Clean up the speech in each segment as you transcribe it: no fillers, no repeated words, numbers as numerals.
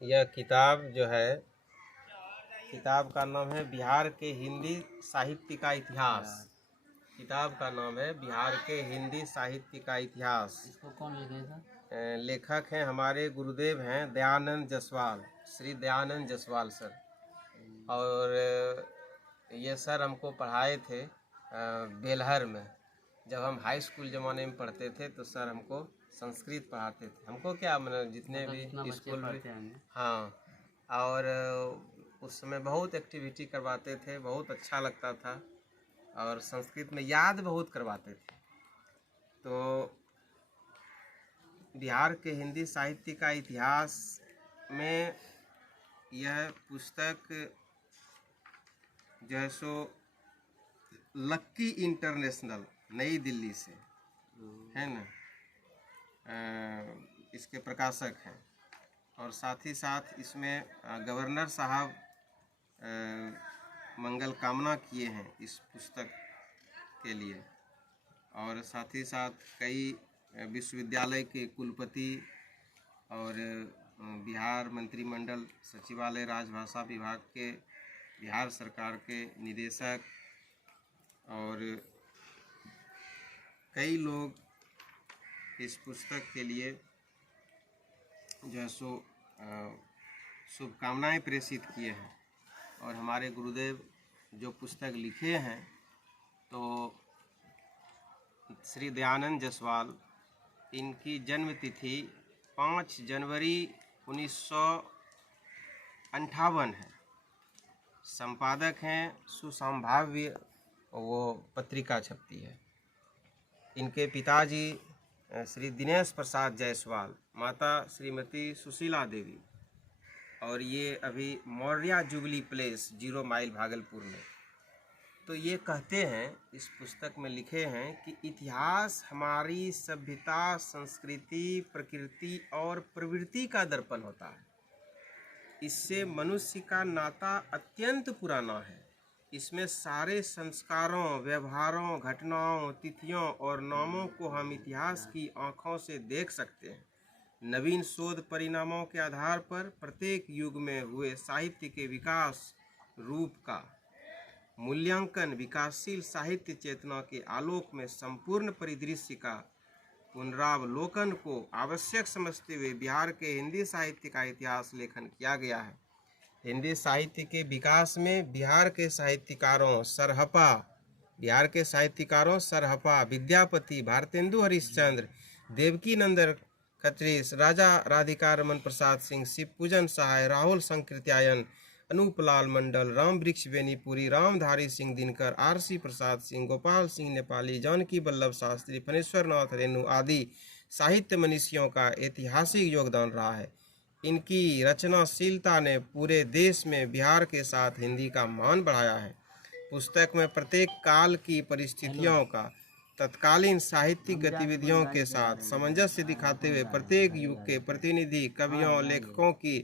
यह किताब जो है, किताब का नाम है बिहार के हिंदी साहित्य का इतिहास। किताब का नाम है बिहार के हिंदी साहित्य का इतिहास। इसको कौन लिखे था? लेखक हैं हमारे गुरुदेव हैं दयानंद जसवाल, श्री दयानंद जसवाल सर। और ये सर हमको पढ़ाए थे बेलहर में। जब हम हाई स्कूल ज़माने में पढ़ते थे तो सर हमको संस्कृत पढ़ाते थे। हमको क्या मतलब जितने भी स्कूल में, हाँ। और उस समय बहुत एक्टिविटी करवाते थे, बहुत अच्छा लगता था। और संस्कृत में याद बहुत करवाते थे। तो बिहार के हिंदी साहित्य का इतिहास में यह पुस्तक जो है सो लक्की इंटरनेशनल नई दिल्ली से है ना, इसके प्रकाशक हैं। और साथ ही साथ इसमें गवर्नर साहब मंगल कामना किए हैं इस पुस्तक के लिए। और साथ ही साथ कई विश्वविद्यालय के कुलपति और बिहार मंत्रिमंडल सचिवालय राजभाषा विभाग के बिहार सरकार के निदेशक और कई लोग इस पुस्तक के लिए जो है सो शुभकामनाएं प्रेषित किए हैं। और हमारे गुरुदेव जो पुस्तक लिखे हैं तो श्री दयानंद जसवाल, इनकी जन्म तिथि 5 जनवरी 1958 है। संपादक हैं सुसंभाव्य, वो पत्रिका छपती है। इनके पिताजी श्री दिनेश प्रसाद जायसवाल, माता श्रीमती सुशीला देवी। और ये अभी Maurya jubilee place 0 mile Bhagalpur में। तो ये कहते हैं, इस पुस्तक में लिखे हैं कि इतिहास हमारी सभ्यता, संस्कृति, प्रकृति और प्रवृत्ति का दर्पण होता है। इससे मनुष्य का नाता अत्यंत पुराना है। इसमें सारे संस्कारों, व्यवहारों, घटनाओं, तिथियों और नामों को हम इतिहास की आँखों से देख सकते हैं। नवीन शोध परिणामों के आधार पर प्रत्येक युग में हुए साहित्य के विकास रूप का मूल्यांकन विकासशील साहित्य चेतना के आलोक में संपूर्ण परिदृश्य का पुनरावलोकन को आवश्यक समझते हुए बिहार के हिंदी साहित्य का इतिहास लेखन किया गया है। हिंदी साहित्य के विकास में बिहार के साहित्यकारों सरहपा, विद्यापति, भारतेंदु हरिश्चंद्र, देवकी नंदन खत्री, राजा राधिका रमन प्रसाद सिंह, शिवपूजन सहाय, राहुल संकृत्यायन, अनूपलाल मंडल, राम वृक्ष बेनीपुरी, रामधारी सिंह दिनकर, RC प्रसाद सिंह, गोपाल सिंह नेपाली, जानकी वल्लभ शास्त्री, फणेश्वर नाथ रेणु आदि साहित्य मनीषियों का ऐतिहासिक योगदान रहा है। इनकी रचनाशीलता ने पूरे देश में बिहार के साथ हिंदी का मान बढ़ाया है। पुस्तक में प्रत्येक काल की परिस्थितियों का तत्कालीन साहित्यिक गतिविधियों के साथ सामंजस्य दिखाते हुए प्रत्येक युग के प्रतिनिधि कवियों, लेखकों की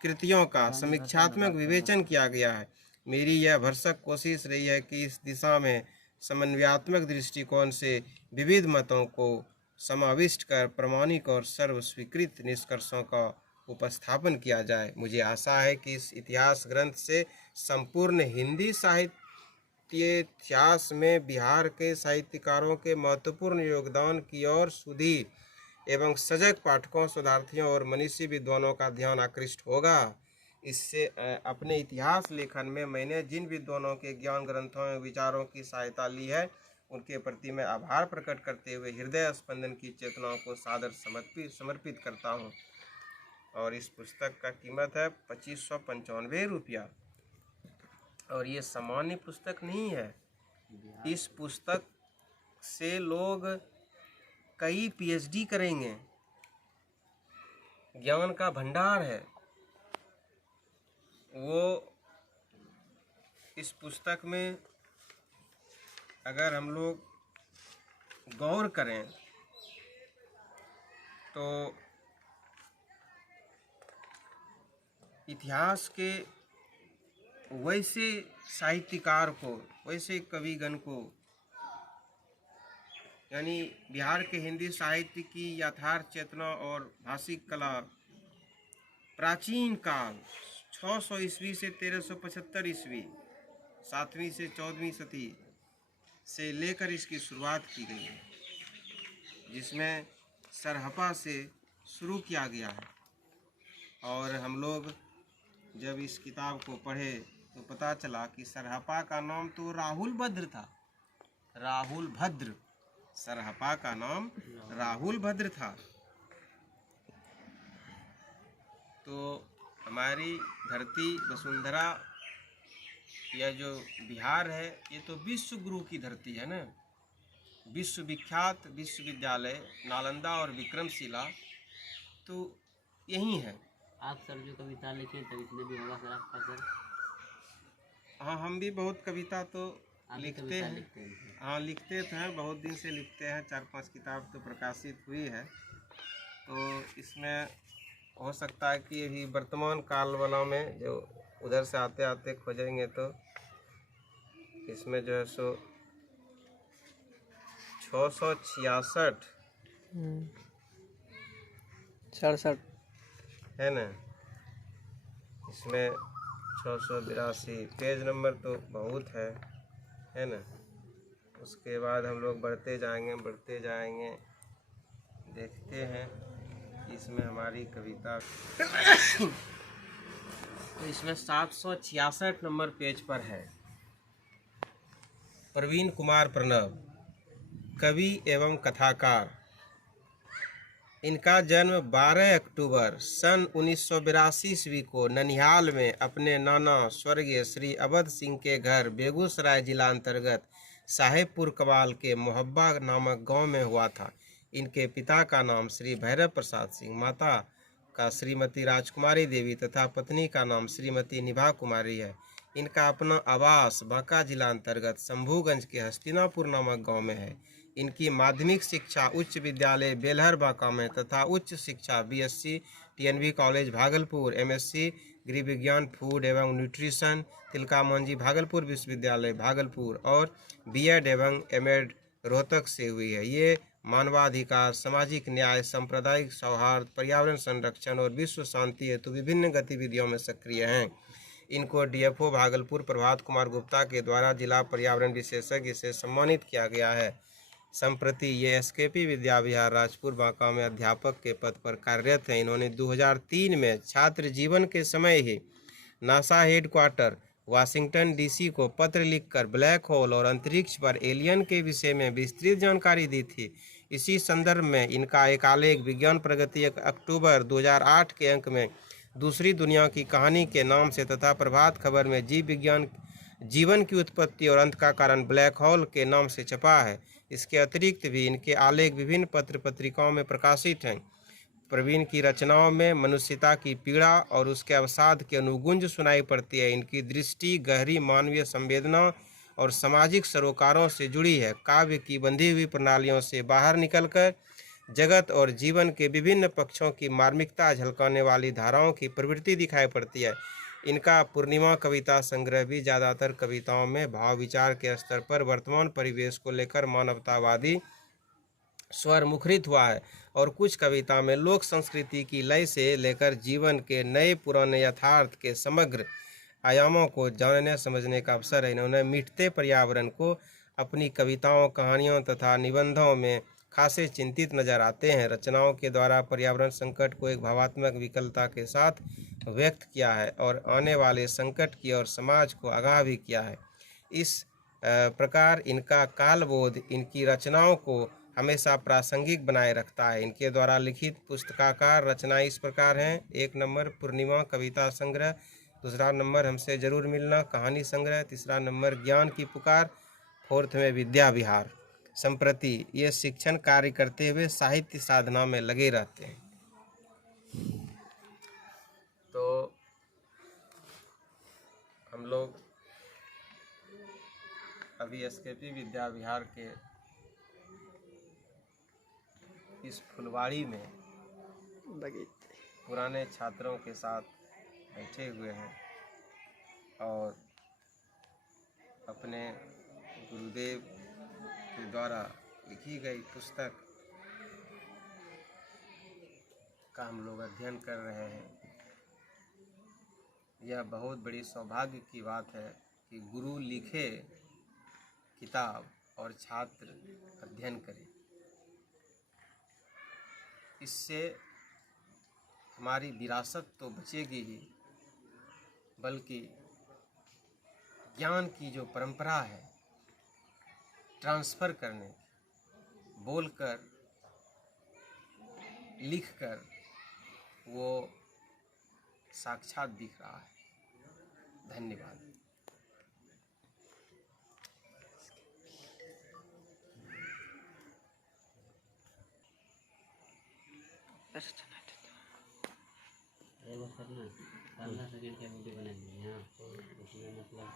कृतियों का समीक्षात्मक विवेचन किया गया है। मेरी यह भरसक कोशिश रही है कि इस दिशा में समन्वयात्मक दृष्टिकोण से विविध मतों को समाविष्ट कर प्रामाणिक और सर्वस्वीकृत निष्कर्षों का उपस्थापन किया जाए। मुझे आशा है कि इस इतिहास ग्रंथ से संपूर्ण हिंदी साहित्य इतिहास में बिहार के साहित्यकारों के महत्वपूर्ण योगदान की ओर सुधी एवं सजग पाठकों, शोधार्थियों और मनीषी विद्वानों का ध्यान आकृष्ट होगा। इससे अपने इतिहास लेखन में मैंने जिन विद्वानों के ज्ञान ग्रंथों एवं विचारों की सहायता ली है, उनके प्रति मैं आभार प्रकट करते हुए हृदय स्पंदन की चेतनाओं को सादर समर्पित करता हूँ। और इस पुस्तक का कीमत है 2595 रुपया। और ये सामान्य पुस्तक नहीं है। इस पुस्तक से लोग कई PhD करेंगे। ज्ञान का भंडार है वो। इस पुस्तक में अगर हम लोग गौर करें तो इतिहास के वैसे साहित्यकार को, वैसे कविगण को, यानी बिहार के हिंदी साहित्य की यथार्थ चेतना और भाषिक कला प्राचीन काल 600 ईस्वी से 1375 ईस्वी, 7वीं से 14वीं सदी से लेकर इसकी शुरुआत की गई है, जिसमें सरहपा से शुरू किया गया है। और हम लोग जब इस किताब को पढ़े तो पता चला कि सरहपा का नाम तो राहुल भद्र था, राहुल भद्र, सरहपा का नाम राहुल भद्र था। तो हमारी धरती वसुंधरा, यह जो बिहार है, ये तो विश्व गुरु की धरती है ना। विश्वविख्यात विश्वविद्यालय नालंदा और विक्रमशिला तो यही है। आप सर जो कविता लिखे तब इसमें भी होगा सर आपका सर? हाँ, हम भी बहुत कविता तो लिखते हैं। लिखते हैं। हाँ, लिखते तो हैं, बहुत दिन से लिखते हैं, 4-5 किताब तो प्रकाशित हुई है। तो इसमें हो सकता है कि अभी वर्तमान काल वाला में जो उधर से आते आते खोजेंगे तो इसमें जो है सो 666 67 है ना। इसमें 682 पेज नंबर तो बहुत है ना। उसके बाद हम लोग बढ़ते जाएंगे, देखते हैं कि इसमें हमारी कविता तो इसमें 766 नंबर पेज पर है। प्रवीण कुमार प्रणव, कवि एवं कथाकार। इनका जन्म 12 अक्टूबर सन 1982 ईस्वी को ननिहाल में अपने नाना स्वर्गीय श्री अवध सिंह के घर बेगूसराय जिला अंतर्गत साहेबपुर कबाल के मोहब्बा नामक गांव में हुआ था। इनके पिता का नाम श्री भैरव प्रसाद सिंह, माता का श्रीमती राजकुमारी देवी तथा पत्नी का नाम श्रीमती निभा कुमारी है। इनका अपना आवास बांका जिला अंतर्गत शंभूगंज के हस्तिनापुर नामक गांव में है। इनकी माध्यमिक शिक्षा उच्च विद्यालय बेलहर बांका में तथा उच्च शिक्षा BSc TNV college Bhagalpur, MSc गृह विज्ञान फूड एवं न्यूट्रिशन तिलका मांझी भागलपुर विश्वविद्यालय भागलपुर और बीएड एवं एमएड रोहतक से हुई है। ये मानवाधिकार, सामाजिक न्याय, सांप्रदायिक सौहार्द, पर्यावरण संरक्षण और विश्व शांति हेतु विभिन्न गतिविधियों में सक्रिय हैं। इनको डीएफओ भागलपुर प्रभात कुमार गुप्ता के द्वारा जिला पर्यावरण विशेषज्ञ से सम्मानित किया गया है। संप्रति ये एसकेपी विद्या विहार राजपुर बांका में अध्यापक के पद पर कार्यरत हैं। इन्होंने 2003 में छात्र जीवन के समय ही नासा हेडक्वार्टर वाशिंगटन डीसी को पत्र लिखकर ब्लैक होल और अंतरिक्ष पर एलियन के विषय में विस्तृत जानकारी दी थी। इसी संदर्भ में इनका एक आलेख विज्ञान प्रगति अक्टूबर 2008 के अंक में दूसरी दुनिया की कहानी के नाम से तथा प्रभात खबर में जीव विज्ञान जीवन की उत्पत्ति और अंत का कारण ब्लैक होल के नाम से छपा है। इसके अतिरिक्त भी इनके आलेख विभिन्न पत्र पत्रिकाओं में प्रकाशित हैं। प्रवीण की रचनाओं में मनुष्यता की पीड़ा और उसके अवसाद की अनुगुंज सुनाई पड़ती है। इनकी दृष्टि गहरी मानवीय संवेदना और सामाजिक सरोकारों से जुड़ी है। काव्य की बंधी हुई प्रणालियों से बाहर निकलकर जगत और जीवन के विभिन्न पक्षों की मार्मिकता झलकाने वाली धाराओं की प्रवृत्ति दिखाई पड़ती है। इनका पूर्णिमा कविता संग्रह भी ज़्यादातर कविताओं में भाव विचार के स्तर पर वर्तमान परिवेश को लेकर मानवतावादी स्वर मुखरित हुआ है और कुछ कविता में लोक संस्कृति की लय से लेकर जीवन के नए पुराने यथार्थ के समग्र आयामों को जानने समझने का अवसर है। इन्होंने मिटते पर्यावरण को अपनी कविताओं, कहानियों तथा निबंधों में खासे चिंतित नजर आते हैं। रचनाओं के द्वारा पर्यावरण संकट को एक भावात्मक विकलता के साथ व्यक्त किया है और आने वाले संकट की ओर समाज को आगाह भी किया है। इस प्रकार इनका कालबोध इनकी रचनाओं को हमेशा प्रासंगिक बनाए रखता है। इनके द्वारा लिखित पुस्तकाकार रचनाएं इस प्रकार हैं: 1 नंबर पूर्णिमा कविता संग्रह, 2 नंबर हमसे जरूर मिलना कहानी संग्रह, 3 नंबर ज्ञान की पुकार, 4th में विद्या विहार। संप्रति ये शिक्षण कार्य करते हुए साहित्य साधना में लगे रहते हैं। तो हम लोग अभी एसकेपी विद्या विहार के इस फुलवाड़ी में पुराने छात्रों के साथ बैठे हुए हैं और अपने गुरुदेव के द्वारा लिखी गई पुस्तक का हम लोग अध्ययन कर रहे हैं। यह बहुत बड़ी सौभाग्य की बात है कि गुरु लिखे किताब और छात्र अध्ययन करें। इससे हमारी विरासत तो बचेगी ही, बल्कि ज्ञान की जो परंपरा है ट्रांसफ़र करने की, बोलकर लिखकर, वो साक्षात दिख रहा है। धन्यवाद। एक बार सर ना 15 सेकंड की वीडियो बनाएंगे यहाँ, उसमें मतलब